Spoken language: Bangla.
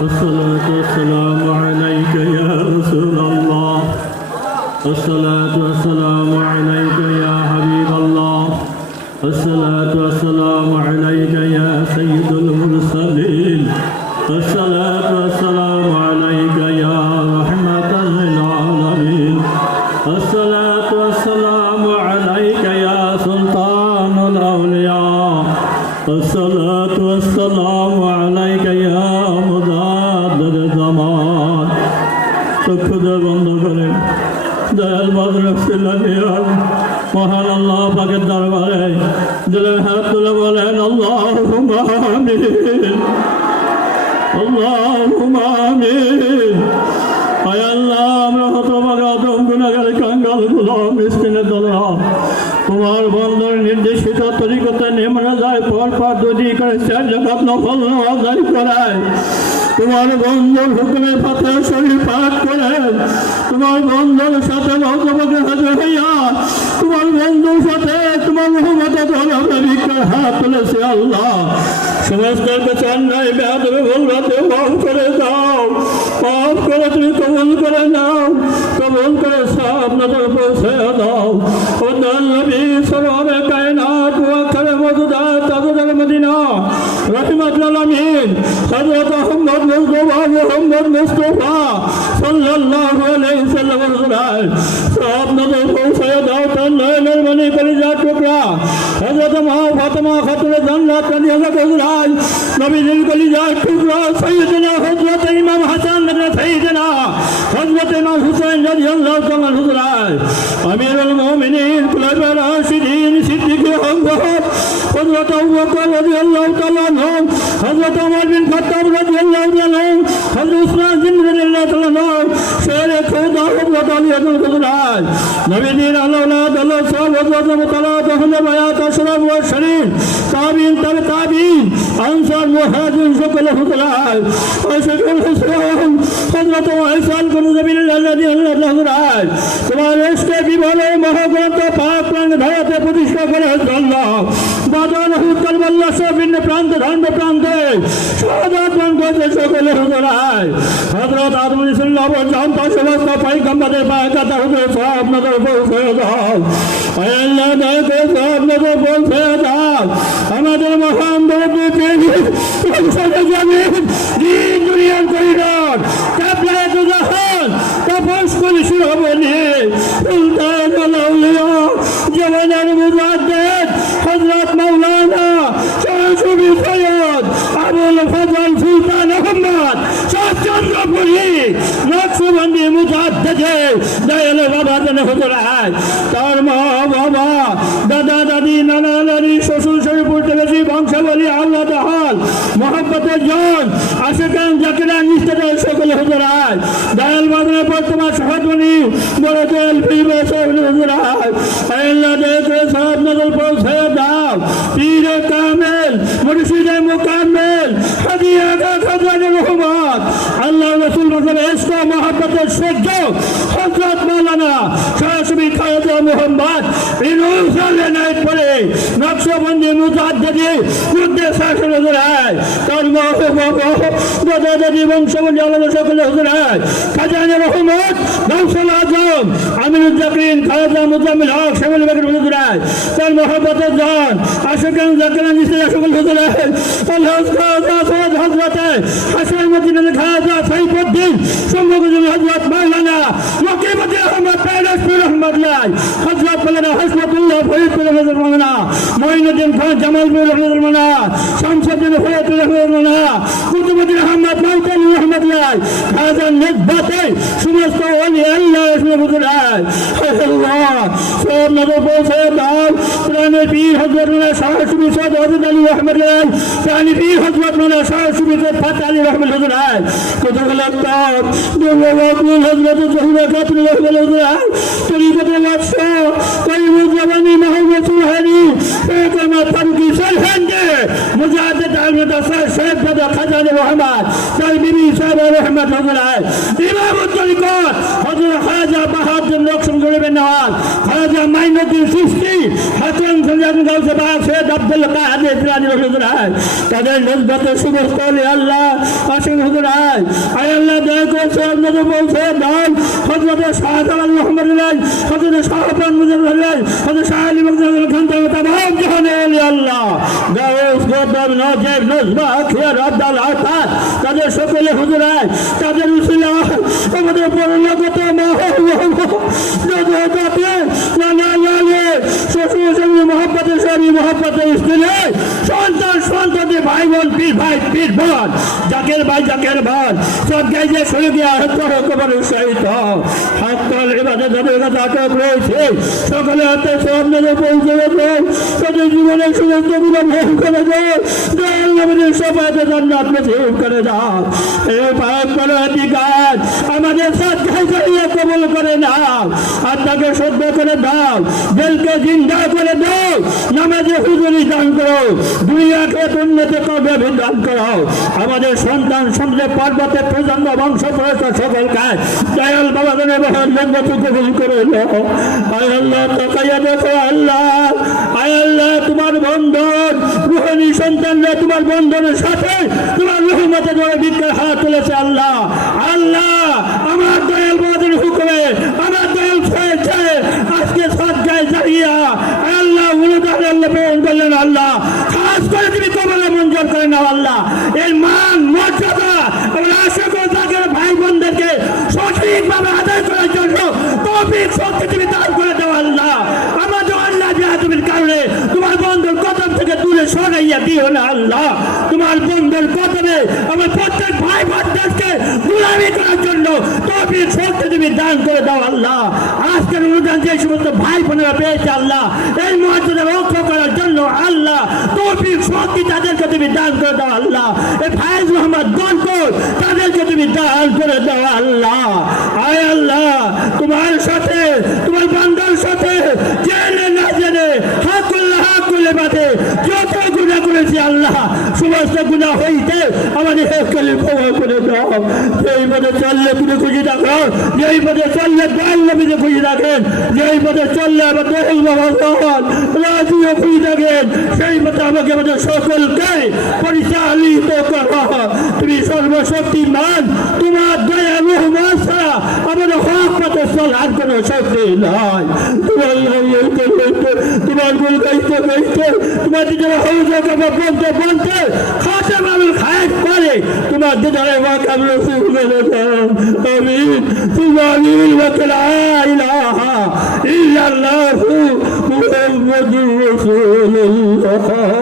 والصلاة والسلام عليك يا رسول الله. والصلاة والسلام عليك يا حبيب الله. والصلاة والسلام عليك يا سيد المرسلين. والصلاة والسلام عليك يا رحمة للعالمين. والصلاة والسلام عليك يا سلطان الأولياء. والصلاة والسلام عليك يا her zaman Sıkkıda gonda benim Değil madrıf silahiyar Mohan Allah paketler var ey. Dilim hep dile bolen Allahümme amin. Allahümme amin. Hay Allah'ım rahatıma kaldım Güne gereken kalbulağım İsmini dola Kumar bandır nirdişit করে চার জগৎ নফল তোমার বন্ধুর হুকুমের পথে শরীর পাঠ করে, তোমার বন্ধুর সাথে ভগবানের হাজার হইয়া, তোমার বন্ধুর সাথে তোমার আমরা ভিক্ষার হাত তুলেছে আল্লাহ। সমস্ত করে দাও মাফ করে সব আমিন হযরত মুহাম্মদ মুস্তাফা মুহাম্মদ মুস্তাফা সাল্লাল্লাহু আলাইহি সাল্লাম রাসূল সব নজর পৌঁছে দাও তার নয়নের মনি কলিজা টুকরা হযরত মা ফাতেমা খাতুনে জান্নাত কানিয়া গজরাল নবীজির কলিজা টুকরা সাইয়্যিদনা হযরত ইমাম হাসান রাদিয়াল্লাহু সাইয়্যিদনা হযরত ইমাম হুসাইন রাদিয়াল্লাহু তাআলা হুজরাল আমিরুল মুমিনিন খুলাফা রাশিদিন, সিদ্দিক আকবর হযরত আবু বকর রাদিয়াল্লাহু তাআলা আনহু হযরত ওমর বিন খাত্তাব রাদিয়াল্লাহু তাআলা আনহু হযরত উসমান বিন রাদিয়াল্লাহু তাআলা আনহু শের খুদা হযরত আলী রাদিয়াল্লাহু হুজরাল নবীজির আলাউলাদ আল্লাহ সাহেব হযরত মুতালা তাহলে বায়াত, আশরাফ ওয়া শরীফ তাবিন তবে তাবিন। আনসার মুহাজির সকল হুজরাল। আশিকুল হুসরান হযরত ওয়াইসাল কুনু নবীল্লাহ রাদিয়াল্লাহু তাআলা তোমার ইশকে বিবলে মহাগ্রন্থ পাক প্রাণ ধারাতে প্রতিষ্ঠা করে আল্লাহ বাদন হুকাল আল্লাহ সবিন প্রান্ত, ধর্ম প্রান্তে শাহাদাত মান করতে সকলে হুজরায়। হযরত আদম ওয়াসাল্লাম তার সমস্ত পয়গম্বরের বায়াত হুজুর সব নজর পৌঁছে দাও। আল্লাহ দয়া করে সব নজর পৌঁছে দাও। আমাদের মহান প্রেমী সংসদে জামিন দিন দুনিয়ার করিডর চন্দ্রপুরী নকশবন্দি মুজাদ্দেদে দয়াল বাবা জানে হুজুরাত তার মা বাবা, দাদা, দাদি, নানা, নানি, শ্বশুর শরীফুর থেকে বংশাবলী, আল্লাহ তাহাল মোহাম্মতের জন, আশেকান, জাকিরান নিস্তাদের সকলে হুজুরাত দয়াল বাদনের বর্তমান সহজমণি বড় দয়াল ফিরবে সকলে হুজুরাত আল্লাহ দেখে সব নজর পৌঁছে দাও। পীর কামেল, মুর্শিদে মুকাম্মেল হাদিয়া খাজান রহমত আল্লাহ রসুল মসলে ইস্ক মোহাম্মতের সহ্য হজরত মাওলানা শাহসুবি খায়দা মোহাম্মদ ইনুল সালে নাইট পরে নকশবন্দি মুজাদ্দিদি যুদ্ধে শাসন হুজুরায় তার দাদা দাদি বংশবন্দি আল্লাহ সকলে হুজুরায় খাজান রহমত নৌসল আজম হুজুরায় তার মোহাম্মতের জন খাজা সৈয়দ হজরতে হাসান মদিনা খাজা সাইফুদ্দিন সম্মুখজন হজরত মাওলানা মকিমতি আহমদ পেরাসপুর রহমতুল্লাহ হজরত মাওলানা হাসমাতুল্লাহ ফরিদপুর রহমতুল্লাহ মঈনুদ্দিন খান জামালপুর রহমতুল্লাহ শামসুদ্দিন ফরিদপুর রহমতুল্লাহ কুতুবুদ্দিন আহমদ মাউকানি রহমতুল্লাহ খাজা নিসবতে সমস্ত ওলি আল্লাহ রহমতুল্লাহ আল্লাহ, সব নজর পৌঁছে দাও প্রাণের পীর হজরত মাওলানা শাহ সুবি সাদ হজরত আলী রহমতুল্লাহ প্রাণী পীর হজরত মাওলানা শাহ সুবি সাদ ফাত আলী রহমতুল্লাহ কুতুবুল আক্তাব দুর্গাবুল হজরত জহুরা খাতুন রহমতুল্লাহ তরিকত বাদশাহ করিমুজ্জামানি মাহমুদ সুহানি একমা ফারুকি সরহান্ডে মুজাহিদ আহমদ আসাদ শেখ দাদা খাজানি মোহাম্মদ তার বিবি সাহেব রহমত হজরায় ইমামত তরিকত হজর খাজা বাহাদুর লোকসম গরিবের নওয়াজ, খাজা মাইনুদ্দিন সৃষ্টি হাসান সঞ্জান গাউসে বা সৈয়দ আব্দুল কাদের ইসরানি হজরায় তাদের নজবত সুবস্তলি আল্লাহ, আসিন হজরায় আয় আল্লাহ, দয়া করে সৈয়দ নজর বলছে দান হজরত শাহজালাল মোহাম্মদ আলাই হজরত শাহবান আলাই হজরত শাহ আলী মকদুল খান তামাম জাহানে আলী আল্লাহ। গাউস গোদম নজেব নজবা খিয়ার আব্দাল আতাত তাদের সকলে হুজুরায় তাদের উসিলা আমাদের পরলোকত মহাপতে নানা লালে শ্বশুর সঙ্গে মহাপতে স্বামী মহাপতে স্ত্রী সন্তান সন্তানে ভাই বোন পীর ভাই পীর বোন জাকের ভাই জাকের ভাই সব গাইজে শুনে গিয়ে হত্যার কবর উৎসাহিত। হাত কল এবারে যাদের কাছে আটক রয়েছে। সকলে হাতে সব মেরে পৌঁছে গেছে তাদের জীবনের সমস্তগুলো ভোগ করে দেয় সবাইতে জান্নাত নসিব করে দাও। এই পাক করো অধিকার আমাদের সাথ কবল করে নাও, আত্মাকে শুদ্ধ করে দাও, দিলকে জিন্দা করে দাও, নামাজে হুজুরি দান করো, দুনিয়াকে উন্নতি করবে দান করো। আমাদের সন্তান সঙ্গে পর্বতে প্রজন্ম বংশ প্রচার সকল কাজ দয়াল বাবা ধরে বহার জন্মতি কবুল করে নাও। আয় তাকাইয়া দেখো আল্লাহ, আয় তোমার বন্ধন, রুহানি সন্তানরা তোমার বন্ধনের সাথে তোমার রহমতে ধরে বিজ্ঞান হাত তুলেছে আল্লাহ। আল্লাহ আমার দয়াল বাবাদের হুকুমে আমার দয়াল হয়েছে আজকে সজ্জায় দাঁড়িয়া আল্লাহ অনুদান আল্লাহ প্রেরণ করলেন আল্লাহ খাস করে তুমি কবলে মঞ্জুর করে নাও আল্লাহ এই মান মর্যাদা আমরা আশা করে তাদের ভাই বোনদেরকে সঠিকভাবে আদায় করার জন্য তৌফিক শক্তি তুমি দান করে দাও আল্লাহ আমাদের আল্লাহ জাহাজমের কারণে তোমার বন্ধুর কদম থেকে দূরে সরাইয়া দিও না আল্লাহ। তোমার বন্ধুর কদমে আমার প্রত্যেক ভাই বোনদেরকে গুলামি করার জন্য তৌফিক শক্তি তুমি দান করে দাও আল্লাহ। আজকের অনুদান যে সমস্ত ভাই বোনেরা পেয়েছে আল্লাহ, এই মর্যাদা রক্ষা করার জন্য আল্লাহ তৌফিক শক্তি তাদেরকে তুমি দান করে দাও আল্লাহ। এই ফাইজ মোহাম্মদ গনপুর তাদেরকে তুমি দান করে দাও আল্লাহ তোমার সাথে তোমার বান্দার সাথে জেনে না জেনে হাকুল্লাহ হাকুলে বাদে যত গুণা করেছি আল্লাহ সমস্ত গুণা হইতে আমাদের হেকলে ক্ষমা করে দাও যেই পদে চললে তুমি খুশি থাকো যেই পদে চললে দয়াল নবীতে খুশি থাকেন যেই পদে চললে দয়াল বাবা সহল রাজিও খুশি থাকেন সেই পথে আমাকে আমাদের সকলকে পরিচালিত করো। তুমি সর্বশক্তিমান, তোমার দয়া রহমান আমাদের চলার কোনো শক্তি নয়। তোমার লইতে লইতে তোমার গুণ গাইতে গাইতে তোমার দিদার হৌজা কাপড় বলতে বলতে। খাতে মানুষ খায় করে। তোমার দিদারে ওয়াকাম রসুল মেলে দাও আমিন। রাসূলুল্লাহ।